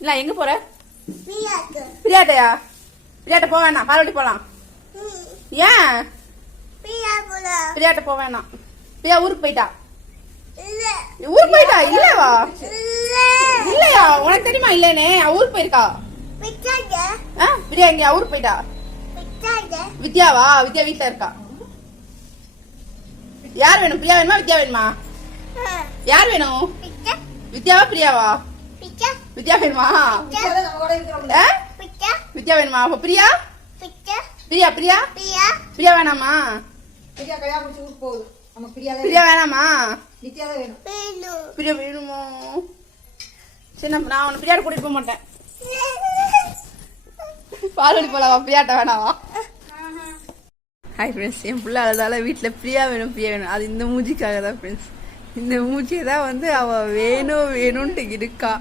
இல்ல எங்க போற? பிரியாட்டையா? பிரியாட்ட போக வேணாம், பால்வாடி போலாம். ஏன் பிரியாட்ட போக வேணாம்? பிரியா ஊருக்கு போயிட்டா. ஊருக்கு போயிட்டா? இல்லவா? இல்லையா? உனக்கு தெரியுமா இல்லனே? ஊருக்கு போயிருக்கா. பிரியா எங்க ஊருக்கு போயிட்டா? வித்யாவா? வித்யா வீட்டுல இருக்கா. யார் வேணும்? பிரியா வேணுமா வித்யா வேணுமா? யார் வேணும்? வித்யாவா பிரியாவா? வித்யா வேணுமா? வித்யா வேணுமா? அப்ப பிரியா? பிரியா பிரியா பிரியா வேணாமா? பிரியா வேணாமா? பிரியா வேணுமோ? சரி நான் உன்னை பிரியாட்ட கூட்டிட்டு போக மாட்டேன். பால்வாடி போலாவா? பிரியாட்ட வேணாவா? ஹாய் ஃப்ரெண்ட்ஸ், என் பிள்ளை அழுதால வீட்டில் பிரியா வேணும் பிரியா வேணும். அது இந்த மூஞ்சிக்காக தான் ஃப்ரெண்ட்ஸ். இந்த மூஞ்சியை தான் வந்து அவள் வேணும் வேணும்ன்ட்டு இருக்கா.